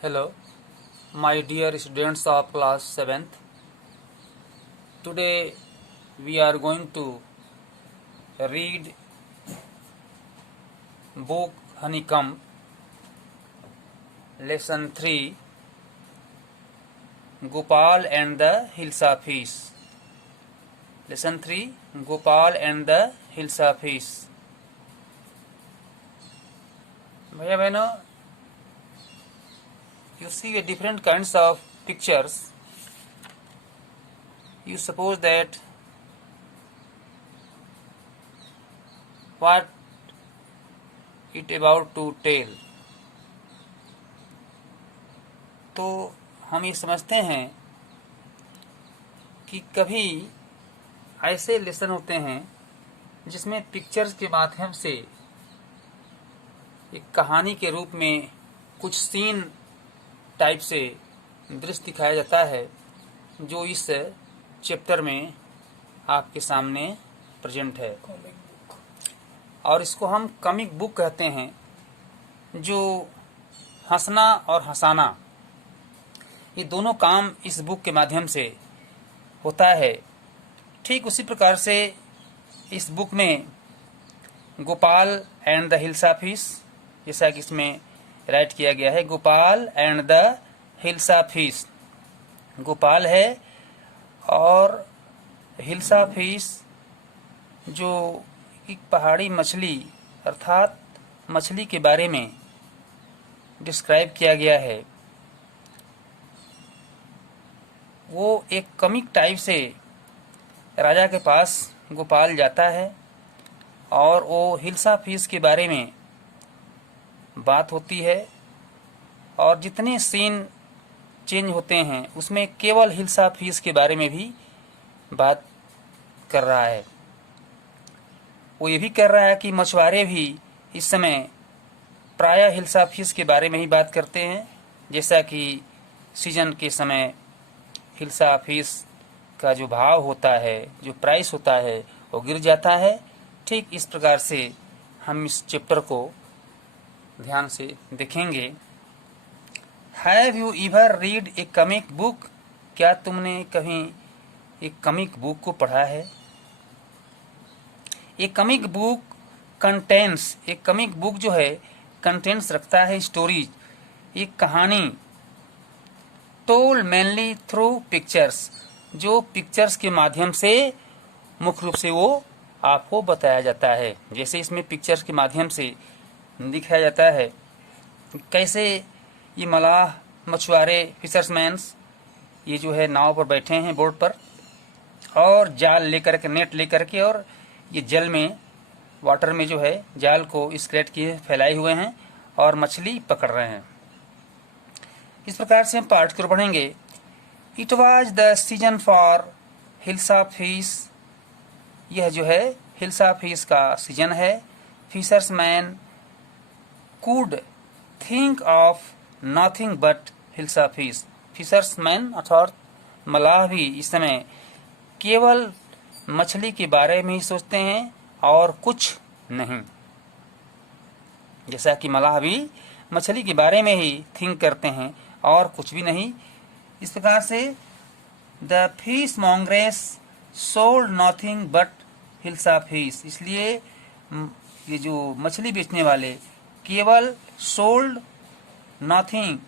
Hello, my dear students of class 7th. Today we are going to read book Honeycomb, lesson 3, Gopal and the Hilsa Fish. Lesson 3, Gopal and the Hilsa Fish. भैया बहनों, you see a different kinds of pictures. You suppose that what it about to tell. तो हम ये समझते हैं कि कभी ऐसे लेसन होते हैं जिसमें पिक्चर्स के माध्यम से एक कहानी के रूप में कुछ सीन टाइप से दृश्य दिखाया जाता है जो इस चैप्टर में आपके सामने प्रेजेंट है, और इसको हम कॉमिक बुक कहते हैं। जो हंसना और हंसाना ये दोनों काम इस बुक के माध्यम से होता है। ठीक उसी प्रकार से इस बुक में Gopal and the hilsa fish, जैसा कि इसमें राइट किया गया है, Gopal and the hilsa fish. Gopal है और हिल्सा फिश जो एक पहाड़ी मछली अर्थात मछली के बारे में डिस्क्राइब किया गया है। वो एक कॉमिक टाइप से राजा के पास गोपाल जाता है और वो हिल्सा फिश के बारे में बात होती है, और जितने सीन चेंज होते हैं उसमें केवल हिल्सा फिश के बारे में भी बात कर रहा है। वो ये भी कर रहा है कि मछुआरे भी इस समय प्रायः हिल्सा फिश के बारे में ही बात करते हैं, जैसा कि सीजन के समय हिल्सा फिश का जो भाव होता है, जो प्राइस होता है, वो गिर जाता है। ठीक इस प्रकार से हम इस चैप्टर को ध्यान से देखेंगे। Have you ever read A comic book? क्या तुमने कभी एक कॉमिक बुक को पढ़ा है? एक कॉमिक बुक कंटेंट्स, एक कॉमिक बुक जो है कंटेंट्स रखता है स्टोरीज, एक कहानी, टोल्ड मेनली थ्रू पिक्चर्स, जो पिक्चर्स के माध्यम से मुख्य रूप से वो आपको बताया जाता है। जैसे इसमें पिक्चर्स के माध्यम से दिखाया जाता है कैसे ये मलाह मछुआरे फिशर्समैन्स ये जो है नाव पर बैठे हैं बोट पर, और जाल लेकर के, नेट लेकर के, और ये जल में, वाटर में जो है जाल को स्क्रेट किए फैलाए हुए हैं और मछली पकड़ रहे हैं। इस प्रकार से हम पार्ट को पढ़ेंगे। It was the season for hilsa fish, यह जो है हिल्सा फिश का सीजन है। Fishermen could think of nothing but hilsa fish, fishermen अर्थात मलाह भी इस समय केवल मछली के बारे में ही सोचते हैं और कुछ नहीं। जैसा कि मलाह भी मछली के बारे में ही थिंक करते हैं और कुछ भी नहीं। इस प्रकार से the fish mongers sold nothing but hilsa fish, इसलिए ये जो मछली बेचने वाले केवल सोल्ड नथिंग,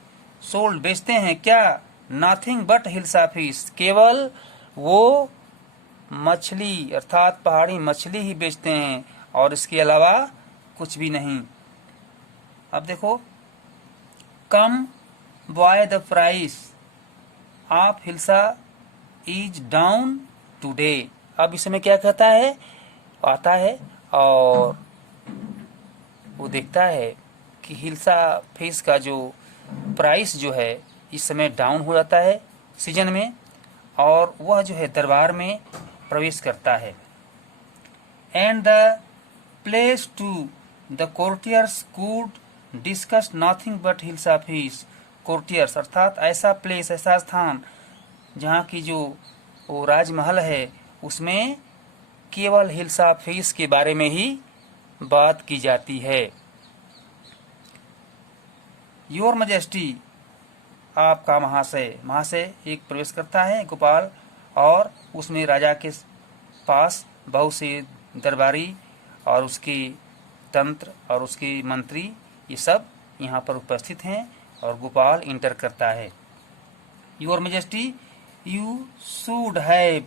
सोल्ड बेचते हैं क्या, नथिंग बट हिल्सा फिश, केवल वो मछली अर्थात पहाड़ी मछली ही बेचते हैं और इसके अलावा कुछ भी नहीं। अब देखो, come boy the price of hilsa is down today. अब इसमें क्या कहता है, आता है और वो देखता है कि हिल्सा फिश का जो प्राइस जो है इस समय डाउन हो जाता है सीजन में, और वह जो है दरबार में प्रवेश करता है। And the place to the courtiers could discuss nothing but hilsa fish. Courtiers अर्थात ऐसा प्लेस, ऐसा स्थान जहाँ की जो वो राजमहल है उसमें केवल हिल्सा फिश के बारे में ही बात की जाती है। योर मजेस्टी, आपका महाशय। महाशय एक प्रवेश करता है गोपाल, और उसमें राजा के पास बहुत से दरबारी और उसके तंत्र और उसके मंत्री ये सब यहाँ पर उपस्थित हैं, और गोपाल इंटर करता है। Your majesty you should have,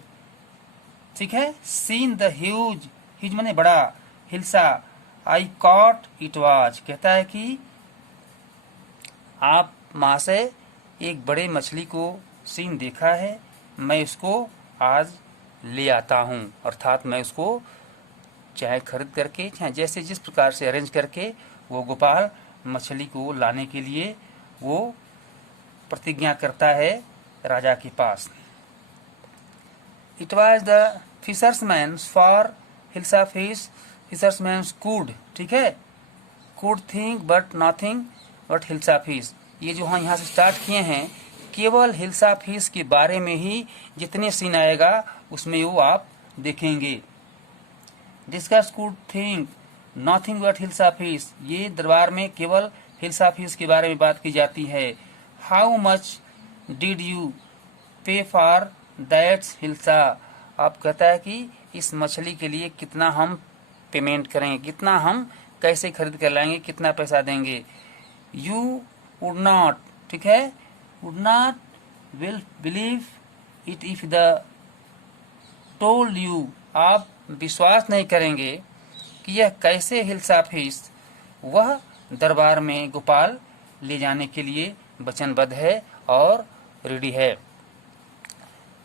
ठीक है, सीन द ह्यूज, ह्यूज माने बड़ा, हिल्सा, आई कॉट इट वाज, कहता है कि आप महाशय एक बड़े मछली को सीन देखा है, मैं उसको आज ले आता हूँ। अर्थात मैं उसको चाहे खरीद करके, चाहे जैसे जिस प्रकार से अरेंज करके वो गोपाल मछली को लाने के लिए वो प्रतिज्ञा करता है राजा के पास। It was the fishermen's for hilsa fish, fishermen's could, ठीक है, could think but nothing but hilsa fish. ये जो हम यहाँ से स्टार्ट किए हैं, केवल हिल्सा फिश के बारे में ही जितने सीन आएगा उसमें वो आप देखेंगे। Discuss could think nothing but hilsa fish, ये दरबार में केवल हिल्सा फिश के बारे में बात की जाती है। हाउ मच डिड यू पे फॉर दैट्स हिल्सा, आप कहता है कि इस मछली के लिए कितना हम पेमेंट करेंगे, कितना हम कैसे खरीद कर लाएंगे, कितना पैसा देंगे। यू वुड नॉट, ठीक है, would not will believe it if the told you, आप विश्वास नहीं करेंगे कि यह कैसे हिल्सा फिश वह दरबार में गोपाल ले जाने के लिए वचनबद्ध है और रेडी है।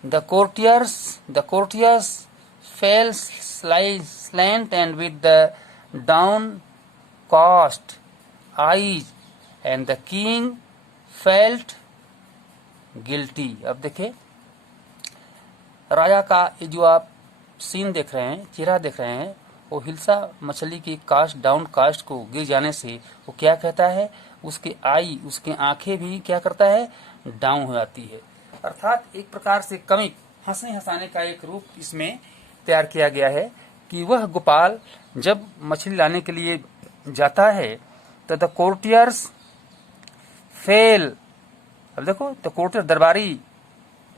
The courtiers fail slant and with the downcast eyes and the king felt guilty। अब देखिए राजा का ये जो आप सीन देख रहे हैं, चेहरा देख रहे हैं, वो हिल्सा मछली की कास्ट, डाउन कास्ट को गिर जाने से वो क्या कहता है, उसके आई, उसके आंखें भी क्या करता है, डाउन हो जाती है। अर्थात एक प्रकार से कमिक, हंसने हंसाने का एक रूप इसमें तैयार किया गया है कि वह गोपाल जब मछली लाने के लिए जाता है तो द कोर्टियर्स फेल, अब देखो द कोर्टियर दरबारी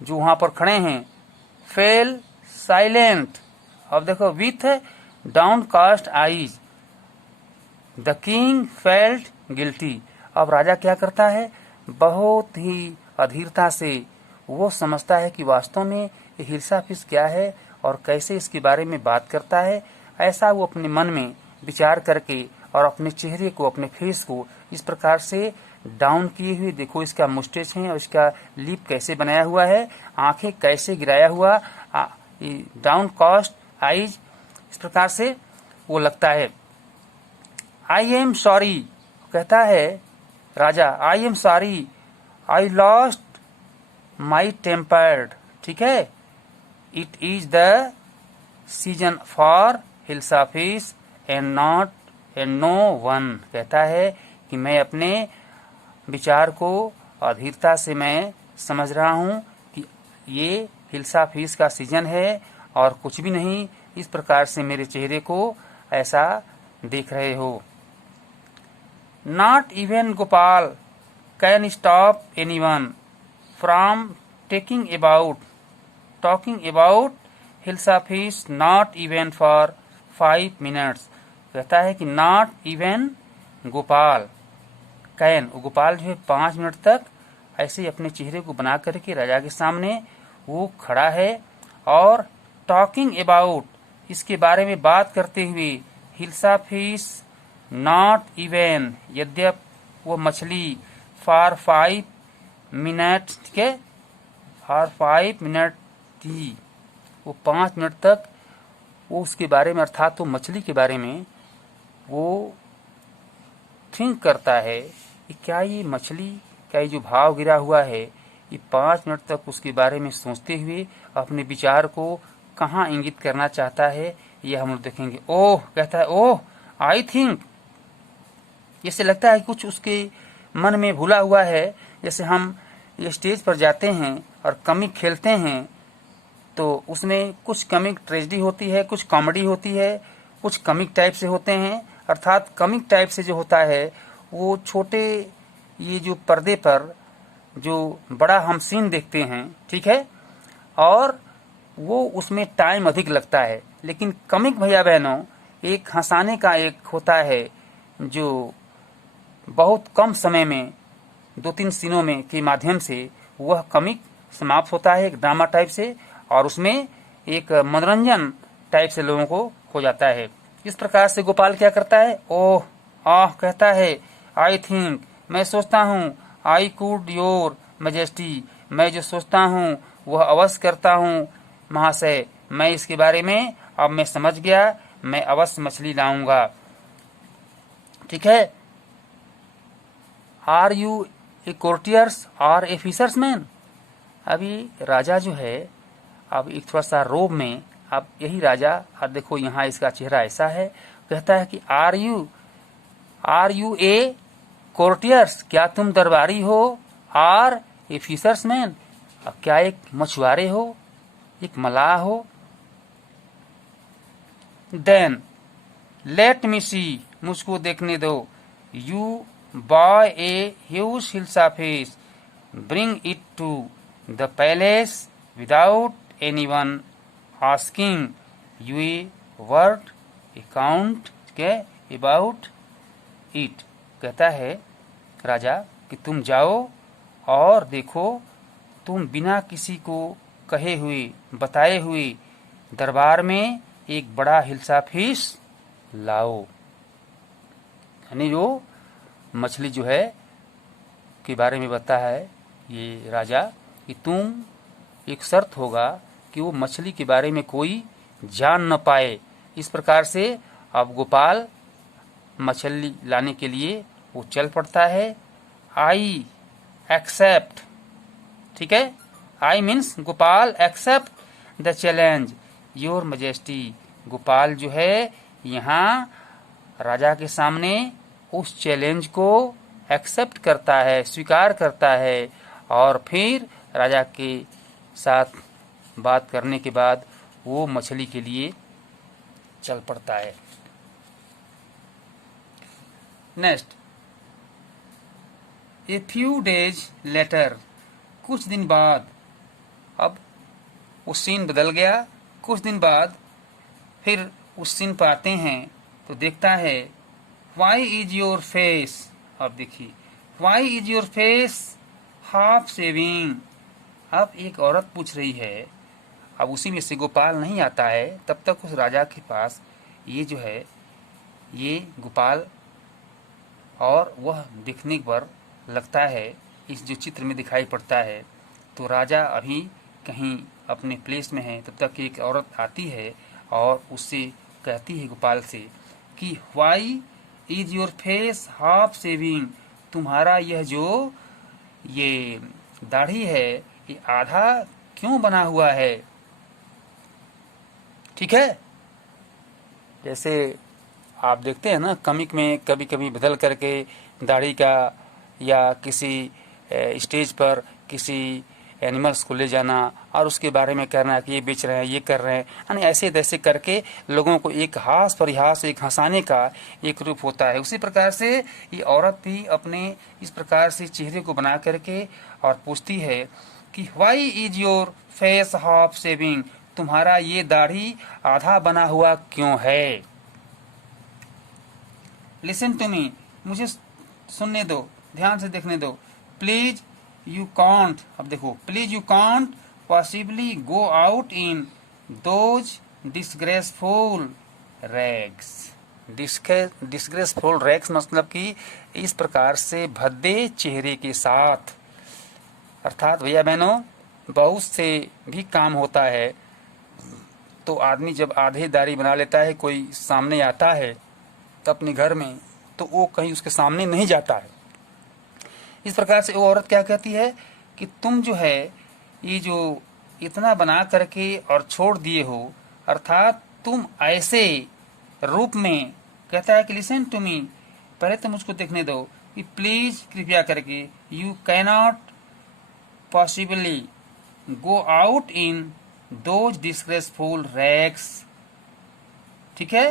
जो वहां पर खड़े हैं, फेल साइलेंट, अब देखो with downcast eyes, the king felt guilty. अब राजा क्या करता है, बहुत ही अधीरता से वो समझता है कि वास्तव में ये हिल्सा फिश क्या है और कैसे इसके बारे में बात करता है। ऐसा वो अपने मन में विचार करके और अपने चेहरे को, अपने फेस को इस प्रकार से डाउन किए हुए, देखो इसका मुस्टेच है और इसका लिप कैसे बनाया हुआ है, आंखें कैसे गिराया हुआ, डाउन कास्ट आईज, इस प्रकार से वो लगता है। आई एम सॉरी, कहता है राजा, I am sorry I lost my tempered, ठीक है, it is the season for hilsa fish and no one, कहता है कि मैं अपने विचार को अधीरता से मैं समझ रहा हूं कि ये हिल्सा फिश का सीजन है और कुछ भी नहीं, इस प्रकार से मेरे चेहरे को ऐसा देख रहे हो। Not even Gopal can stop anyone from talking about hilsa fish not even for 5 minutes, कहता है कि not even Gopal can, Gopal जो है 5 मिनट तक ऐसे अपने चेहरे को बना करके राजा के सामने वो खड़ा है और टॉकिंग अबाउट, इसके बारे में बात करते हुए, हिल्सा फिश नॉट इवन, यद्यप वो मछली, फॉर 5 मिनट, ठीक है, फॉर 5 मिनट थी, वो 5 मिनट तक वो उसके बारे में, अर्थात तो मछली के बारे में वो थिंक करता है कि क्या ये मछली, क्या ये जो भाव गिरा हुआ है, ये 5 मिनट तक उसके बारे में सोचते हुए अपने विचार को कहाँ इंगित करना चाहता है, ये हम लोग देखेंगे। ओह, कहता है ओह आई थिंक, जैसे लगता है कुछ उसके मन में भूला हुआ है। जैसे हम ये स्टेज पर जाते हैं और कॉमिक खेलते हैं तो उसमें कुछ कॉमिक ट्रेजेडी होती है, कुछ कॉमेडी होती है, कुछ कॉमिक टाइप से होते हैं। अर्थात कॉमिक टाइप से जो होता है वो छोटे ये जो पर्दे पर जो बड़ा हम सीन देखते हैं, ठीक है, और वो उसमें टाइम अधिक लगता है। लेकिन कॉमिक भैया बहनों एक हंसाने का एक होता है जो बहुत कम समय में 2-3 सीनों में के माध्यम से वह कॉमिक समाप्त होता है, एक ड्रामा टाइप से, और उसमें एक मनोरंजन टाइप से लोगों को हो जाता है। इस प्रकार से गोपाल क्या करता है, ओह आह कहता है, आई थिंक मैं सोचता हूँ, आई कुड योर मैजेस्टी मैं जो सोचता हूँ वह अवश्य करता हूँ महाशय, मैं इसके बारे में अब मैं समझ गया, मैं अवश्य मछली लाऊंगा। ठीक है, आर यू ए कोर्टियर्स और ए फिशर्समैन। अभी राजा जो है अब एक थोड़ा सा रोब में, अब यही राजा, अब देखो यहाँ इसका चेहरा ऐसा है, कहता है कि आर यू ए कोर्टियर्स, क्या तुम दरबारी हो, आर ए फिशर्समैन, क्या एक मछुआरे हो, एक मलाह हो। देन लेट मी सी, मुझको देखने दो, you buy a huge hilsa fish, bring it to the palace without anyone asking you a word account के अबाउट इट। कहता है राजा कि तुम जाओ और देखो, तुम बिना किसी को कहे हुए बताए हुए दरबार में एक बड़ा हिल्सा फिश लाओ। यानी जो मछली जो है के बारे में बता है ये राजा कि तुम, एक शर्त होगा कि वो मछली के बारे में कोई जान न पाए। इस प्रकार से अब गोपाल मछली लाने के लिए वो चल पड़ता है। आई एक्सेप्ट, ठीक है, I means Gopal accept the challenge your majesty. Gopal जो है यहाँ राजा के सामने उस चैलेंज को एक्सेप्ट करता है, स्वीकार करता है, और फिर राजा के साथ बात करने के बाद वो मछली के लिए चल पड़ता है। Next, a few days later, कुछ दिन बाद, अब वो सीन बदल गया। कुछ दिन बाद फिर उस सीन पर आते हैं तो देखता है वाई इज योर फेस। अब देखिए, why is your face half shaving. अब एक औरत पूछ रही है, अब उसी में से गोपाल नहीं आता है, तब तक उस राजा के पास ये जो है ये गोपाल, और वह दिखने पर लगता है इस जो चित्र में दिखाई पड़ता है, तो राजा अभी कहीं अपने प्लेस में है, तब तक एक औरत आती है और उससे कहती है गोपाल से कि why is your face half shaving, तुम्हारा यह जो ये दाढ़ी है ये आधा क्यों बना हुआ है। ठीक है, जैसे आप देखते हैं ना कॉमिक में कभी कभी बदल करके दाढ़ी का, या किसी स्टेज पर किसी एनिमल्स को ले जाना और उसके बारे में कहना कि ये बेच रहे हैं, ये कर रहे हैं, यानी ऐसे तैसे करके लोगों को एक हास परिहास, एक हंसाने का एक रूप होता है। उसी प्रकार से ये औरत भी अपने इस प्रकार से चेहरे को बना करके और पूछती है कि why is your face half shaving, तुम्हारा ये दाढ़ी आधा बना हुआ क्यों है। लिसन टू मी, मुझे सुनने दो, ध्यान से देखने दो। प्लीज यू कांट, अब देखो, please you can't possibly go out in those disgraceful rags. Disgraceful rags मतलब कि इस प्रकार से भद्दे चेहरे के साथ, अर्थात भैया बहनों बहुत से भी काम होता है तो आदमी जब आधे दाढ़ी बना लेता है, कोई सामने आता है तो अपने घर में, तो वो कहीं उसके सामने नहीं जाता है। इस प्रकार से वो औरत क्या कहती है कि तुम जो है ये जो इतना बना करके और छोड़ दिए हो, अर्थात तुम ऐसे रूप में, कहता है कि लिसन टू मी, पहले तो मुझको देखने दो कि प्लीज कृपया करके, you cannot possibly go out in those disgraceful rags. ठीक है,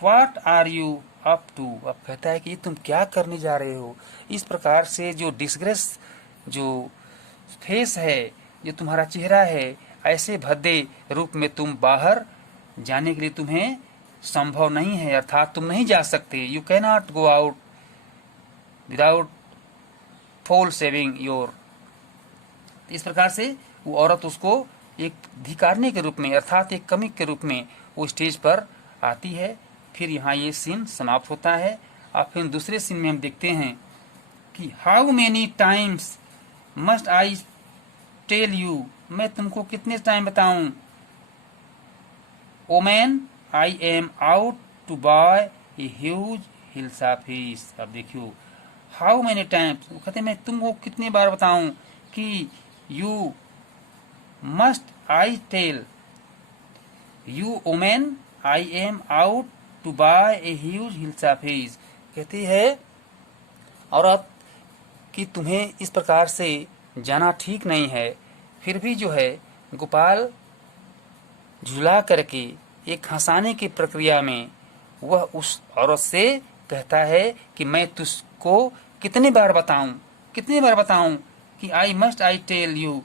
what are you up to. अब कहता है कि तुम क्या करने जा रहे हो। इस प्रकार से जो डिस्ग्रेस जो फेस है, जो तुम्हारा चेहरा है, ऐसे भद्दे रूप में तुम बाहर जाने के लिए तुम्हें संभव नहीं है, अर्थात तुम नहीं जा सकते। You cannot go out without full saving your. इस प्रकार से वो औरत उसको एक धिकारने के रूप में, अर्थात एक कमी के रूप में वो स्टेज पर आती है। फिर यहाँ ये सीन समाप्त होता है। और फिर दूसरे सीन में हम देखते हैं कि how many times must I tell you, मैं तुमको कितने टाइम बताऊं, woman I am out to buy a huge hilsa fish. अब देखियो हाउ मेनी टाइम्स, वो कहते मैं तुमको कितनी बार बताऊं कि you must I tell you woman I am out to buy a huge hilsa fish. कहती है औरत कि तुम्हें इस प्रकार से जाना ठीक नहीं है। फिर भी जो है गोपाल झुला करके एक हंसाने की प्रक्रिया में वह उस औरत से कहता है कि मैं तुझको कितनी बार बताऊं कि I must I tell you,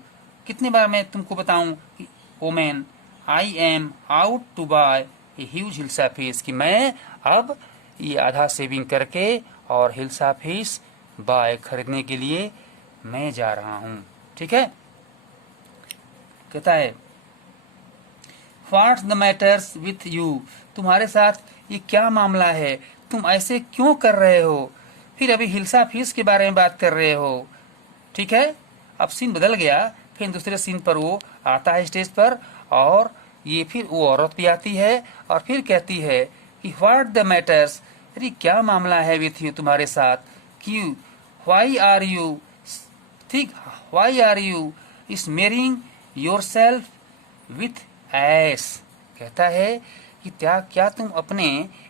कितनी बार मैं तुमको बताऊं कि woman I am out to buy a huge hilsa fish, कि मैं अब ये आधा सेविंग करके और हिल्सा फिश बाय खरीदने के लिए मैं जा रहा हूं। ठीक है, कहता है what's the matters with you, तुम्हारे साथ ये क्या मामला है, तुम ऐसे क्यों कर रहे हो, फिर अभी हिल्सा फिश के बारे में बात कर रहे हो। ठीक है, अब सीन बदल गया। फिर दूसरे सीन पर वो आता है स्टेज पर, और ये फिर वो औरत भी आती है और फिर कहती है कि व्हाट द मैटर्स, अरे क्या मामला है विथ यू, तुम्हारे साथ, क्यों, व्हाई आर यू, ठीक, why are you smearing yourself with ash. कहता है कि क्या तुम अपने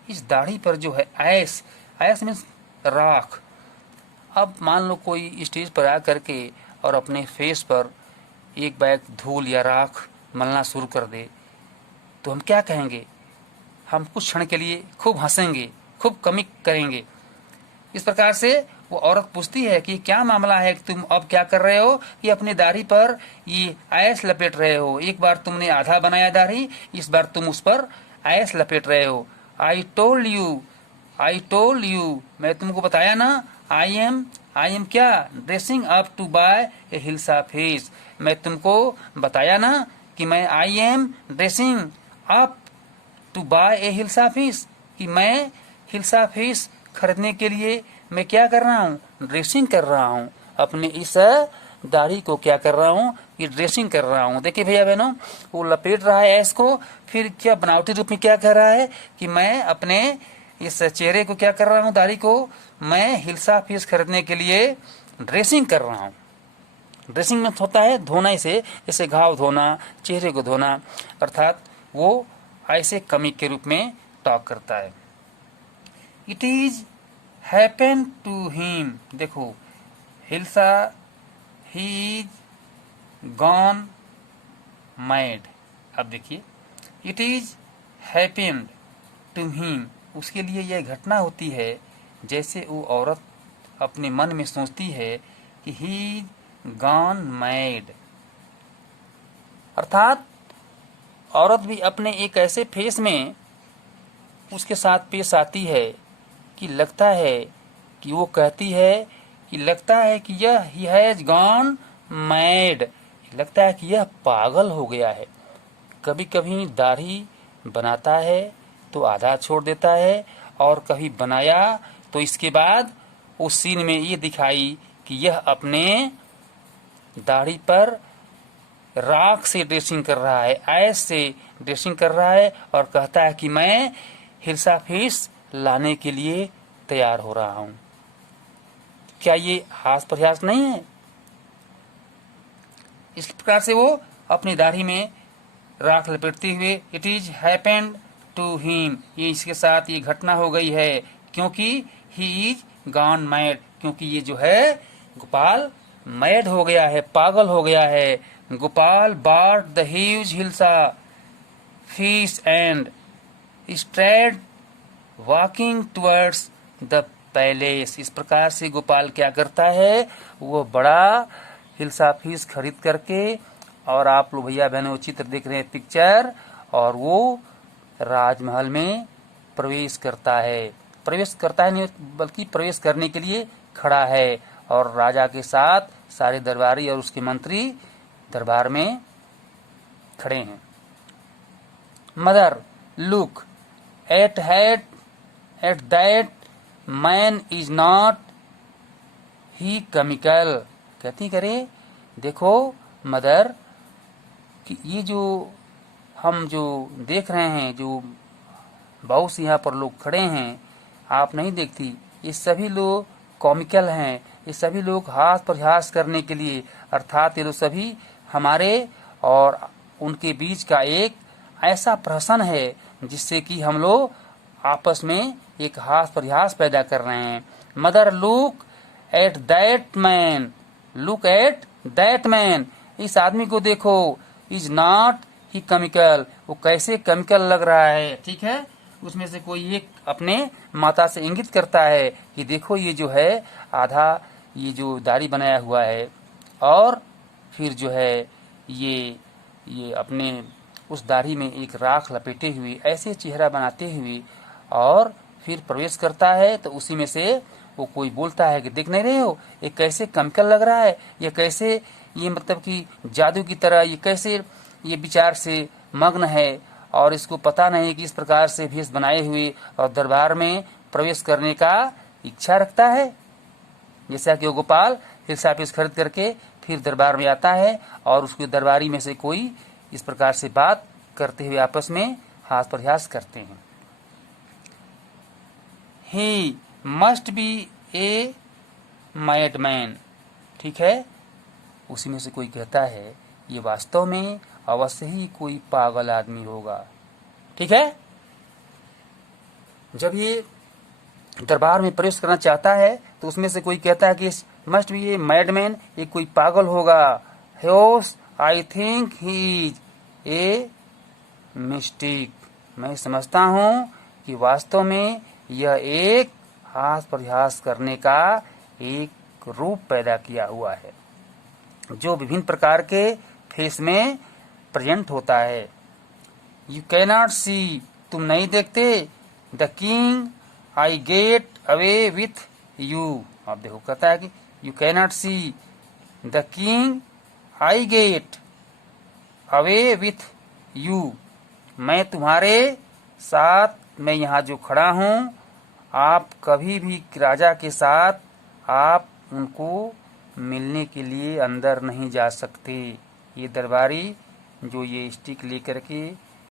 इस दाढ़ी पर जो है ऐश मीन्स राख। अब मान लो कोई स्टेज पर आ करके और अपने फेस पर एक बैग धूल या राख मलना शुरू कर दे, तो हम क्या कहेंगे, हम कुछ क्षण के लिए खूब हंसेंगे, खूब कमिक करेंगे। इस प्रकार से वो औरत पूछती है कि क्या मामला है, कि तुम अब क्या कर रहे हो, कि अपनी दाढ़ी पर ये ऐश लपेट रहे हो। एक बार तुमने आधा बनाया दाढ़ी, इस बार तुम उस पर ऐश लपेट रहे हो। आई टोल्ड यू, मैं तुमको बताया ना, आई एम क्या, dressing up to buy a hilsa fish, मैं तुमको बताया ना कि मैं I am dressing up to buy a hilsa fish, कि मैं हिल्सा फिश खरीदने के लिए मैं क्या कर रहा हूँ, ड्रेसिंग कर रहा हूँ, अपने इस दाढ़ी को क्या कर रहा हूँ, ये ड्रेसिंग कर रहा हूँ। देखिए भैया बहनों, वो लपेट रहा है इसको, फिर क्या बनावटी रूप में क्या कह रहा है कि मैं अपने इस चेहरे को क्या कर रहा हूँ, दाढ़ी को मैं हिल्सा फिश खरीदने के लिए ड्रेसिंग कर रहा हूँ। ड्रेसिंग में होता है धोना, इसे जैसे घाव धोना, चेहरे को धोना, अर्थात वो ऐसे कमी के रूप में टॉक करता है। It is happen to him, देखो हिल्सा ही इज गॉन मैड। अब देखिए it is happened to him, उसके लिए यह घटना होती है जैसे वो औरत अपने मन में सोचती है कि ही इज गॉन मैड, अर्थात औरत भी अपने एक ऐसे फेस में उसके साथ पेश आती है कि लगता है कि वो कहती है कि लगता है कि यह ही हैज गॉन मैड, लगता है कि यह पागल हो गया है। कभी कभी दाढ़ी बनाता है तो आधा छोड़ देता है, और कभी बनाया तो इसके बाद उस सीन में ये दिखाई कि यह अपने दाढ़ी पर राख से ड्रेसिंग कर रहा है, ऐश से ड्रेसिंग कर रहा है, और कहता है कि मैं हिल्सा फिश लाने के लिए तैयार हो रहा हूं। क्या ये हास प्रयास नहीं है? इस प्रकार से वो अपनी दाढ़ी में राख लपेटते हुए it is happened to him, ये इसके साथ ये घटना हो गई है, क्योंकि ही इज गॉन मैड, क्योंकि ये जो है गोपाल मैड हो गया है, पागल हो गया है। Gopal BART the huge hilsa fish and strayed walking towards the palace. इस प्रकार से गोपाल क्या करता है, वो बड़ा हिल्सा फीस खरीद करके, और आप लोग भैया बहनों चित्र देख रहे हैं पिक्चर, और वो राजमहल में प्रवेश करता है। प्रवेश करता है नहीं बल्कि प्रवेश करने के लिए खड़ा है, और राजा के साथ सारे दरबारी और उसके मंत्री दरबार में खड़े हैं। Mother look at that man is not he chemical. कहती करे देखो मदर कि ये जो हम जो देख रहे हैं, जो बहुत से यहाँ पर लोग खड़े हैं, आप नहीं देखती, ये सभी लोग कॉमिकल हैं, ये सभी लोग हाथ प्रयास करने के लिए, अर्थात ये लोग सभी हमारे और उनके बीच का एक ऐसा प्रहसन है जिससे कि हम लोग आपस में एक हाथ प्रयास पैदा कर रहे हैं। Mother look at that man, look at that man, इस आदमी को देखो, इज नॉट ही कमिकल, वो कैसे कमिकल लग रहा है। ठीक है, उसमें से कोई एक अपने माता से इंगित करता है कि देखो ये जो है आधा ये जो दाढ़ी बनाया हुआ है, और फिर जो है ये अपने उस दाढ़ी में एक राख लपेटे हुए ऐसे चेहरा बनाते हुए और फिर प्रवेश करता है। तो उसी में से वो कोई बोलता है कि देख नहीं रहे हो ये कैसे कमिकल लग रहा है, ये कैसे ये मतलब कि जादू की तरह, ये कैसे ये विचार से मग्न है, और इसको पता नहीं कि इस प्रकार से भेष बनाए हुए और दरबार में प्रवेश करने का इच्छा रखता है। जैसा कि वो गोपाल हिल्सा फीस खरीद करके फिर दरबार में आता है, और उसके दरबारी में से कोई इस प्रकार से बात करते हुए आपस में हाथ प्रयास करते हैं। He must be a madman. ठीक है, उसी में से कोई कहता है ये वास्तव में अवश्य ही कोई पागल आदमी होगा। ठीक है, जब ये दरबार में प्रवेश करना चाहता है तो उसमें से कोई कहता है कि मस्ट बी ए मैडमैन, ये कोई पागल होगा। होस I think he is a mistake, मैं समझता हूँ कि वास्तव में यह एक हाथ प्रयास करने का एक रूप पैदा किया हुआ है जो विभिन्न प्रकार के फेस में प्रेजेंट होता है। यू कैनॉट सी, तुम नहीं देखते, the king I get away with you. आप देखो कहता है कि you cannot see the king I get away with you, मैं तुम्हारे साथ, मैं यहाँ जो खड़ा हूँ, आप कभी भी राजा के साथ आप उनको मिलने के लिए अंदर नहीं जा सकते। ये दरबारी जो ये स्टिक लेकर के